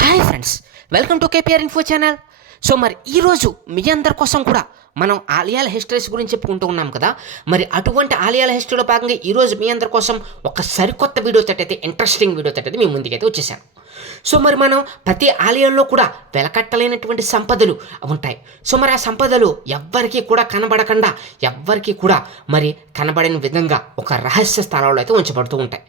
Hi friends, welcome to KPR info channel. So మరి ఈరోజు మీ అందరి కోసం కూడా మనం ఆలయాల హిస్టరీస్ గురించి చెప్పుకుంటూ ఉన్నాం కదా. మరి అటువంటి ఆలయాల హిస్టరీలో భాగంగా ఈరోజు మీ అందరి కోసం ఒక సరికొత్త వీడియో తట్టయితే ఇంట్రెస్టింగ్ వీడియో తట్టయితే మీ ముందుకైతే వచ్చేసాను. సో మరి మనం ప్రతి ఆలయంలో కూడా వెలకట్టలేనటువంటి సంపదలు ఉంటాయి. సో మరి ఆ సంపదలు ఎవ్వరికీ కూడా కనబడకుండా, ఎవ్వరికీ కూడా మరి కనబడని విధంగా ఒక రహస్య స్థలాల్లో అయితే ఉంచబడుతూ ఉంటాయి.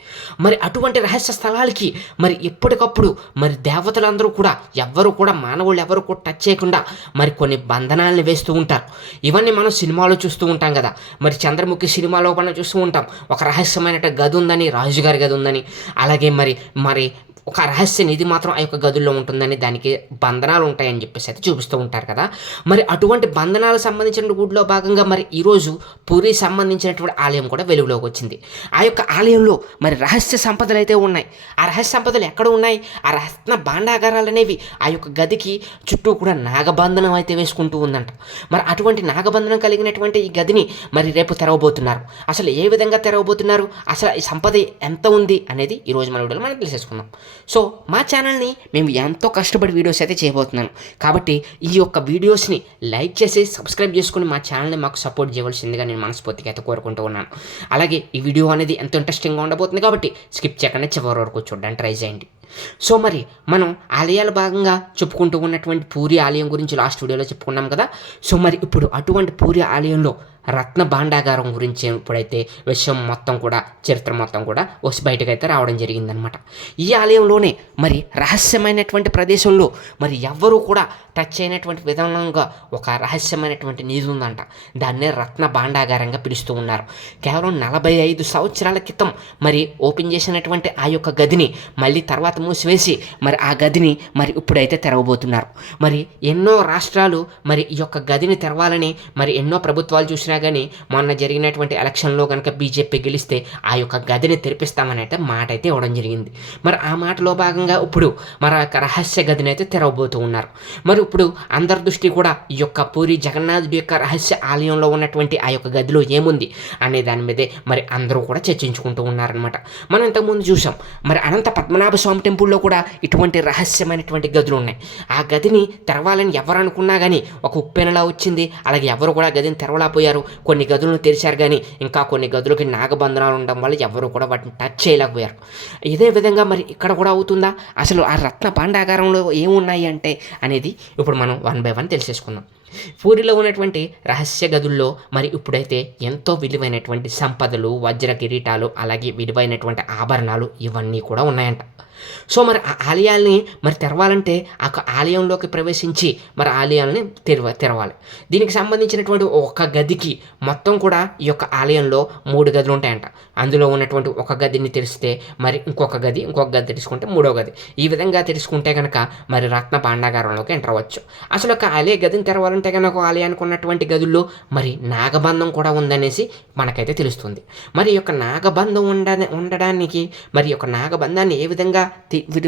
మరి అటువంటి రహస్య స్థలాలకి మరి ఎప్పటికప్పుడు మరి దేవతలందరూ కూడా ఎవ్వరు కూడా మానవులు ఎవరు కూడా టచ్ చేయకుండా మరి కొన్ని బంధనాలను వేస్తూ ఉంటారు. ఇవన్నీ మనం సినిమాలో చూస్తూ ఉంటాం కదా. మరి చంద్రముఖి సినిమాలో మనం చూస్తూ ఉంటాం, ఒక రహస్యమైన గది ఉందని, రాజుగారి గది ఉందని. అలాగే మరి మరి ఒక రహస్య నిధి మాత్రం ఆ యొక్క గదుల్లో ఉంటుందని, దానికి బంధనాలు ఉంటాయని చెప్పేసి అయితే చూపిస్తూ ఉంటారు కదా. మరి అటువంటి బంధనాలకు సంబంధించిన గుడిలో భాగంగా మరి ఈరోజు పూరి సంబంధించినటువంటి ఆలయం కూడా వెలుగులోకి వచ్చింది. ఆ యొక్క ఆలయంలో మరి రహస్య సంపదలు అయితే ఉన్నాయి. ఆ రహస్య సంపదలు ఎక్కడ ఉన్నాయి? ఆ రత్న భాండాగారాలు అనేవి ఆ యొక్క గదికి చుట్టూ కూడా నాగబంధనం అయితే వేసుకుంటూ ఉందంట. మరి అటువంటి నాగబంధనం కలిగినటువంటి ఈ గదిని మరి రేపు తెరవబోతున్నారు. అసలు ఏ విధంగా తెరవబోతున్నారు, అసలు ఈ సంపద ఎంత ఉంది అనేది ఈరోజు మన వీడియోలో మనం తెలిసేసుకుందాం. సో మా ఛానల్ని మేము ఎంతో కష్టపడి వీడియోస్ అయితే చేయబోతున్నాను. కాబట్టి ఈ యొక్క వీడియోస్ని లైక్ చేసి సబ్స్క్రైబ్ చేసుకుని మా ఛానల్ని మాకు సపోర్ట్ చేయవలసిందిగా నేను మనస్ఫూర్తిగా అయితే కోరుకుంటూ ఉన్నాను. అలాగే ఈ వీడియో అనేది ఎంతో ఇంట్రెస్టింగ్గా ఉండబోతుంది కాబట్టి స్కిప్ చేయకుండా చివరి వరకు చూడడానికి ట్రై చేయండి. సో మరి మనం ఆలయాల భాగంగా చెప్పుకుంటూ ఉన్నటువంటి పూరి ఆలయం గురించి లాస్ట్ వీడియోలో చెప్పుకున్నాం కదా. సో మరి ఇప్పుడు అటువంటి పూరి ఆలయంలో రత్న భాండాగారం గురించి ఇప్పుడైతే విషయం మొత్తం కూడా, చరిత్ర మొత్తం కూడా బయటకైతే రావడం జరిగిందనమాట. ఈ ఆలయంలోనే మరి రహస్యమైనటువంటి ప్రదేశంలో మరి ఎవ్వరూ కూడా టచ్ అయినటువంటి విధానంగా ఒక రహస్యమైనటువంటి నిధి ఉందంట. దాన్నే రత్న భాండాగారంగా పిలుస్తూ ఉన్నారు. కేవలం 45 సంవత్సరాల క్రితం మరి ఓపెన్ చేసినటువంటి ఆ యొక్క గదిని మళ్ళీ తర్వాత మూసివేసి మరి ఆ గదిని మరి ఇప్పుడైతే తెరవబోతున్నారు. మరి ఎన్నో రాష్ట్రాలు మరి ఈ యొక్క గదిని తెరవాలని మరి ఎన్నో ప్రభుత్వాలు చూసినా కానీ మొన్న జరిగినటువంటి ఎలక్షన్లో కనుక బీజేపీ గెలిస్తే ఆ యొక్క గదిని తెరిపిస్తామని అయితే మాట అయితే ఇవ్వడం జరిగింది. మరి ఆ మాటలో భాగంగా ఇప్పుడు మరి ఆ యొక్క రహస్య గదిని అయితే తెరవబోతూ ఉన్నారు. మరి ఇప్పుడు అందరి దృష్టి కూడా ఈ యొక్క పూరి జగన్నాథుడి యొక్క రహస్య ఆలయంలో ఉన్నటువంటి ఆ యొక్క గదిలో ఏముంది అనే దాని మీదే మరి అందరూ కూడా చర్చించుకుంటూ ఉన్నారనమాట. మనం ఇంతకుముందు చూసాం మరి అనంత పద్మనాభ స్వామి టెంపుల్లో కూడా ఇటువంటి రహస్యమైనటువంటి గదులు ఉన్నాయి. ఆ గదిని తెరవాలని ఎవరు అనుకున్నా కానీ ఒక ఉప్పెనలా వచ్చింది. అలాగే ఎవరు కూడా గదిని తెరవలేకపోయారు. కొన్ని గదులను తెరిచారు కానీ ఇంకా కొన్ని గదులకి నాగబంధనాలు ఉండడం వల్ల ఎవరు కూడా వాటిని టచ్ చేయలేకపోయారు. ఇదే విధంగా మరి ఇక్కడ కూడా అవుతుందా? అసలు ఆ రత్న భాండాగారంలో ఏమున్నాయి అంటే అనేది ఇప్పుడు మనం 1 by 1 తెలిసేసుకుందాం. పూరిలో ఉన్నటువంటి రహస్య గదుల్లో మరి ఇప్పుడైతే ఎంతో విలువైనటువంటి సంపదలు, వజ్ర కిరీటాలు, అలాగే విలువైనటువంటి ఆభరణాలు ఇవన్నీ కూడా ఉన్నాయంట. సో మరి ఆ ఆలయాల్ని మరి తెరవాలంటే ఆ ఆలయంలోకి ప్రవేశించి మరి ఆలయాల్ని తెరవాలి. దీనికి సంబంధించినటువంటి ఒక గదికి మొత్తం కూడా ఈ యొక్క ఆలయంలో 3 గదులు ఉంటాయంట. అందులో ఉన్నటువంటి ఒక గదిని తెరిస్తే మరి ఇంకొక గది తెరుచుకుంటే 3వ గది, ఈ విధంగా తెరుచుకుంటే కనుక మరి రత్న భాండాగారంలోకి ఎంటర్ అవ్వచ్చు. అసలు ఒక ఆలయ గదిని తెరవాలంటే కనుక ఒక ఆలయానికి ఉన్నటువంటి గదుల్లో మరి నాగబంధం కూడా ఉందనేసి మనకైతే తెలుస్తుంది. మరి ఈ యొక్క నాగబంధం ఉండడానికి మరి ఈ యొక్క నాగబంధాన్ని ఏ విధంగా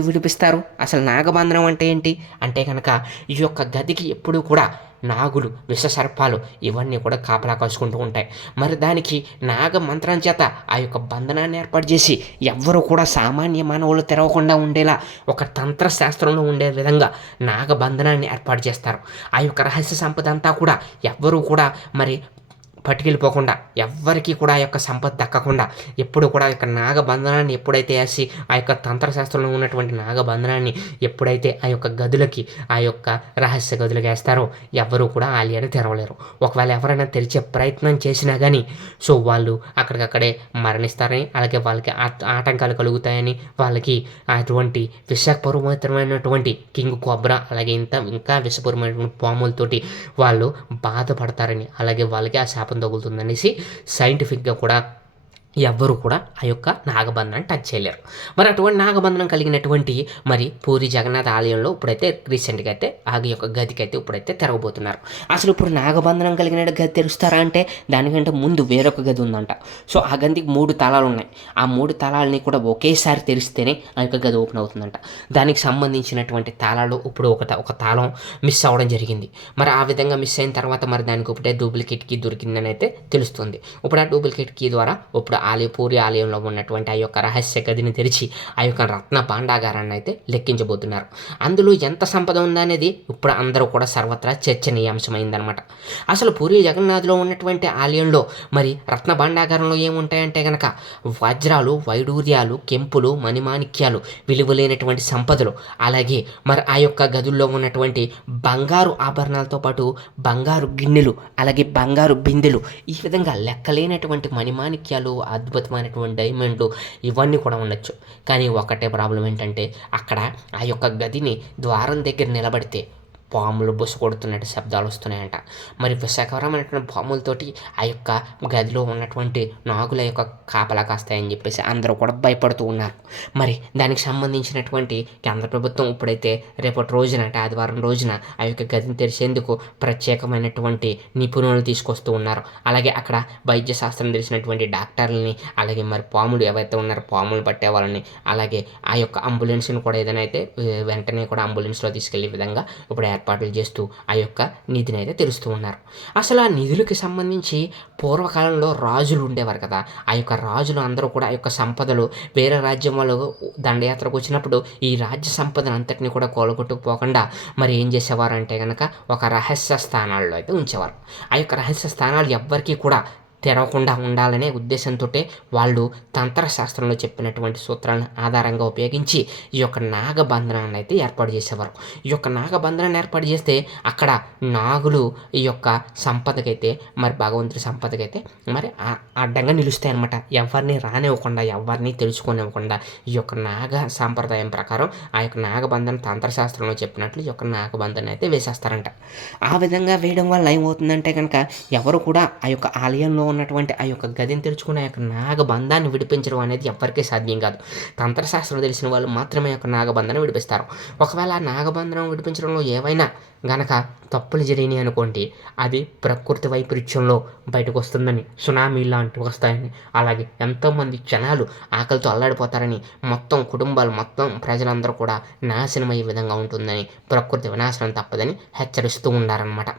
విడిపిస్తారు? అసలు నాగబంధనం అంటే ఏంటి అంటే కనుక ఈ యొక్క గదికి ఎప్పుడూ కూడా నాగులు, విషసర్పాలు ఇవన్నీ కూడా కాపలా కాసుకుంటూ ఉంటాయి. మరి దానికి నాగ మంత్రం చేత ఆ యొక్క బంధనాన్ని ఏర్పాటు చేసి ఎవ్వరూ కూడా సామాన్య మానవులు తెరవకుండా ఉండేలా ఒక తంత్ర శాస్త్రంలో ఉండే విధంగా నాగబంధనాన్ని ఏర్పాటు చేస్తారు. ఆ యొక్క రహస్య సంపద అంతా కూడా ఎవ్వరూ కూడా మరి పట్టుకెళ్ళిపోకుండా, ఎవ్వరికీ కూడా ఆ యొక్క సంపద దక్కకుండా ఎప్పుడు కూడా ఆ యొక్క నాగబంధనాన్ని ఎప్పుడైతే వేసి ఆ యొక్క తంత్రశాస్త్రంలో ఉన్నటువంటి నాగబంధనాన్ని ఎప్పుడైతే ఆ యొక్క గదులకి, ఆ యొక్క రహస్య గదులకి వేస్తారో ఎవ్వరూ కూడా ఆలయాన్ని తెరవలేరు. ఒకవేళ ఎవరైనా తెరిచే ప్రయత్నం చేసినా కానీ సో వాళ్ళు అక్కడికక్కడే మరణిస్తారని, అలాగే వాళ్ళకి ఆటంకాలు కలుగుతాయని, వాళ్ళకి అటువంటి విషపూరితమైనటువంటి కింగ్ కోబ్రా అలాగే ఇంకా విషపూరితమైనటువంటి పాములతోటి వాళ్ళు బాధపడతారని, అలాగే వాళ్ళకి ఆ శాపం తగులుతుందనేసి సైంటిఫిక్గా కూడా ఎవ్వరూ కూడా ఆ యొక్క నాగబంధనాన్ని టచ్ చేయలేరు. మరి అటువంటి నాగబంధనం కలిగినటువంటి మరి పూరి జగన్నాథ ఆలయంలో ఇప్పుడైతే రీసెంట్గా అయితే ఆ యొక్క గదికి అయితే ఇప్పుడైతే తెరవబోతున్నారు. అసలు ఇప్పుడు నాగబంధనం కలిగిన గది తెరుస్తారా అంటే దానికంటే ముందు వేరొక గది ఉందంట. సో ఆ గదికి 3 తాళాలు ఉన్నాయి. ఆ 3 తాళాలని కూడా ఒకేసారి తెరిస్తేనే ఆ యొక్క గది ఓపెన్ అవుతుందంట. దానికి సంబంధించినటువంటి తాళాలు ఇప్పుడు ఒక తాళం మిస్ అవ్వడం జరిగింది. మరి ఆ విధంగా మిస్ అయిన తర్వాత మరి దానికి ఒకటే డూప్లికేట్ కీ దొరికిందని అయితే తెలుస్తుంది. ఇప్పుడు ఆ డూప్లికేట్ కీ ద్వారా ఇప్పుడు పూరి ఆలయంలో ఉన్నటువంటి ఆ యొక్క రహస్య గదిని తెరిచి ఆ యొక్క రత్న భాండాగారాన్ని అయితే లెక్కించబోతున్నారు. అందులో ఎంత సంపద ఉందనేది ఇప్పుడు అందరూ కూడా సర్వత్రా చర్చనీయాంశమైందనమాట. అసలు పూరి జగన్నాథ్లో ఉన్నటువంటి ఆలయంలో మరి రత్న భాండాగారంలో ఏముంటాయంటే గనక వజ్రాలు, వైడూర్యాలు, కెంపులు, మణిమాణిక్యాలు, విలువలేనటువంటి సంపదలు, అలాగే మరి ఆ యొక్క గదుల్లో ఉన్నటువంటి బంగారు ఆభరణాలతో పాటు బంగారు గిన్నెలు, అలాగే బంగారు బిందెలు, ఈ విధంగా లెక్కలేనటువంటి మణిమాణిక్యాలు, అద్భుతమైనటువంటి డైమండ్లు ఇవన్నీ కూడా ఉండొచ్చు. కానీ ఒకటే ప్రాబ్లం ఏంటంటే అక్కడ ఆ యొక్క గదిని ద్వారం దగ్గర నిలబడితే పాములు బుస కొడుతున్నట్టు శబ్దాలు వస్తున్నాయంట. మరి విషకరమైనటువంటి పాములతోటి ఆ యొక్క గదిలో ఉన్నటువంటి నాగుల యొక్క కాపలా కాస్తాయని చెప్పేసి అందరూ కూడా భయపడుతూ ఉన్నారు. మరి దానికి సంబంధించినటువంటి కేంద్ర ప్రభుత్వం ఇప్పుడైతే రేపటి రోజున అంటే ఆదివారం రోజున ఆ యొక్క గదిని తెరిచేందుకు ప్రత్యేకమైనటువంటి నిపుణులను తీసుకొస్తూ ఉన్నారు. అలాగే అక్కడ వైద్య శాస్త్రం తెలిసినటువంటి డాక్టర్లని, అలాగే మరి పాములు ఏవైతే ఉన్నారో పాములు పట్టే వాళ్ళని, అలాగే ఆ యొక్క అంబులెన్స్ని కూడా ఏదైనా అయితే వెంటనే కూడా అంబులెన్స్లో తీసుకెళ్లే విధంగా ఇప్పుడు ఏర్పాట్లు చేస్తూ ఆ యొక్క నిధిని అయితే తెలుస్తూ ఉన్నారు. అసలు ఆ నిధులకి సంబంధించి పూర్వకాలంలో రాజులు ఉండేవారు కదా, ఆ యొక్క రాజులు అందరూ కూడా ఆ యొక్క సంపదలు వేరే రాజ్యం వాళ్ళు దండయాత్రకు వచ్చినప్పుడు ఈ రాజ్య సంపదను అంతటిని కూడా కూలగొట్టుకుపోకుండా మరి ఏం చేసేవారంటే కనుక ఒక రహస్య స్థానాల్లో అయితే ఉంచేవారు. ఆ యొక్క రహస్య స్థానాలు ఎవ్వరికీ కూడా తెరవకుండా ఉండాలనే ఉద్దేశంతో వాళ్ళు తంత్రశాస్త్రంలో చెప్పినటువంటి సూత్రాలను ఆధారంగా ఉపయోగించి ఈ యొక్క నాగబంధనాన్ని అయితే ఏర్పాటు చేసేవారు. ఈ యొక్క నాగబంధనాన్ని ఏర్పాటు చేస్తే అక్కడ నాగులు ఈ యొక్క సంపదకైతే మరి భగవంతుడి సంపదకైతే మరి అడ్డంగా నిలుస్తాయి అన్నమాట. ఎవరిని రానివ్వకుండా, ఎవరిని తెలుసుకొనివ్వకుండా ఈ యొక్క నాగ సాంప్రదాయం ప్రకారం ఆ యొక్క నాగబంధన తంత్రశాస్త్రంలో చెప్పినట్లు ఈ యొక్క నాగబంధన అయితే వేసేస్తారంట. ఆ విధంగా వేయడం వల్ల ఏమవుతుందంటే కనుక ఎవరు కూడా ఆ యొక్క ఆలయంలో ఉన్నటువంటి ఆ యొక్క గదిని తెరుచుకుని ఆ యొక్క నాగబంధాన్ని విడిపించడం అనేది ఎవ్వరికీ సాధ్యం కాదు. తంత్రశాస్త్రం తెలిసిన వాళ్ళు మాత్రమే ఆ యొక్క నాగబంధనం విడిపిస్తారు. ఒకవేళ ఆ నాగబంధనం విడిపించడంలో ఏవైనా గనక తప్పులు జరిగినాయి అనుకోండి, అది ప్రకృతి వైపరీత్యంలో బయటకు వస్తుందని, సునామీ లాంటివి వస్తాయని, అలాగే ఎంతోమంది జనాలు ఆకలితో అల్లాడిపోతారని, మొత్తం కుటుంబాలు మొత్తం ప్రజలందరూ కూడా నాశనమయ్యే విధంగా ఉంటుందని, ప్రకృతి వినాశనం తప్పదని హెచ్చరిస్తూ ఉండారనమాట.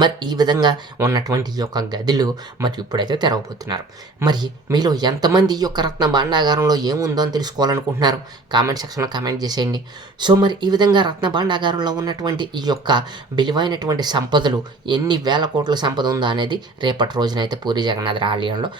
మరి ఈ విధంగా ఉన్నటువంటి ఈ యొక్క గదులు మరి ఇప్పుడైతే తెరవబోతున్నారు. మరి మీలో ఎంతమంది ఈ యొక్క రత్న భాండాగారంలో ఏముందో అని తెలుసుకోవాలనుకుంటున్నారు? కామెంట్ సెక్షన్లో కామెంట్ చేసేయండి. సో మరి ఈ విధంగా రత్న భాండాగారంలో ఉన్నటువంటి ఈ యొక్క విలువైనటువంటి సంపదలు ఎన్ని వేల కోట్ల సంపద ఉందో అనేది రేపటి రోజున అయితే పూరి జగన్నాథ ఆలయంలో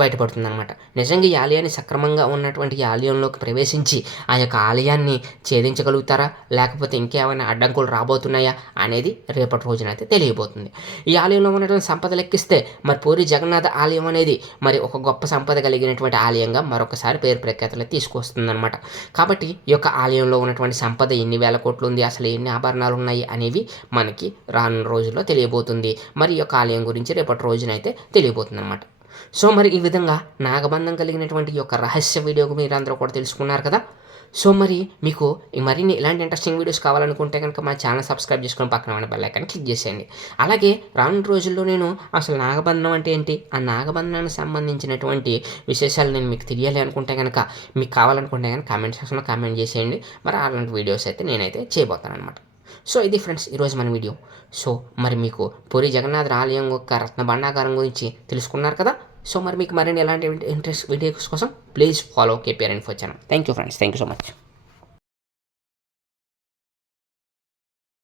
బయటపడుతుందన్నమాట. నిజంగా ఈ ఆలయాన్ని సక్రమంగా ఉన్నటువంటి ఈ ఆలయంలోకి ప్రవేశించి ఆ యొక్క ఆలయాన్ని ఛేదించగలుగుతారా, లేకపోతే ఇంకేమైనా అడ్డంకులు రాబోతున్నాయా అనేది రేపటి రోజున అయితే తెలియబోతుంది. ఈ ఆలయంలో ఉన్నటువంటి సంపద లెక్కిస్తే మరి పూరి జగన్నాథ ఆలయం అనేది మరి ఒక గొప్ప సంపద కలిగినటువంటి ఆలయంగా మరొకసారి పేరు ప్రఖ్యాతలు తీసుకొస్తుందన్నమాట. కాబట్టి ఈ యొక్క ఆలయంలో ఉన్నటువంటి సంపద ఎన్ని వేల కోట్లు ఉంది, అసలు ఎన్ని ఆభరణాలు ఉన్నాయి అనేవి మనకి రానున్న రోజుల్లో తెలియబోతుంది. మరి ఈ యొక్క ఆలయం గురించి రేపటి రోజునైతే తెలియబోతుంది అనమాట. సో మరి ఈ విధంగా నాగబంధం కలిగినటువంటి ఈ యొక్క రహస్య వీడియోకు మీరందరూ కూడా తెలుసుకున్నారు కదా. సో మరి మీకు మరిన్ని ఇలాంటి ఇంట్రెస్టింగ్ వీడియోస్ కావాలనుకుంటే కనుక మా ఛానల్ సబ్స్క్రైబ్ చేసుకొని పక్కన ఉన్న బెల్ ఐకాన్ క్లిక్ చేసేయండి. అలాగే రానున్న రోజుల్లో నేను అసలు నాగబంధనం అంటే ఏంటి, ఆ నాగబంధనానికి సంబంధించినటువంటి విశేషాలు నేను మీకు తెలియాలి అనుకుంటే కనుక, మీకు కావాలనుకుంటే కనుక కామెంట్ సెక్షన్లో కామెంట్ చేసేయండి. మరి అలాంటి వీడియోస్ అయితే నేనైతే చేయబోతాను అనమాట. సో ఇది ఫ్రెండ్స్ ఈరోజు మన వీడియో. సో మరి మీకు పూరి జగన్నాథ ఆలయం యొక్క రత్న భాండాగారం గురించి తెలుసుకున్నారు కదా. సో మరి మీకు మరిన్ని ఎలాంటి ఇంట్రెస్ట్ వీడియోస్ కోసం please follow KPR info channel. Thank you friends, thank you so much.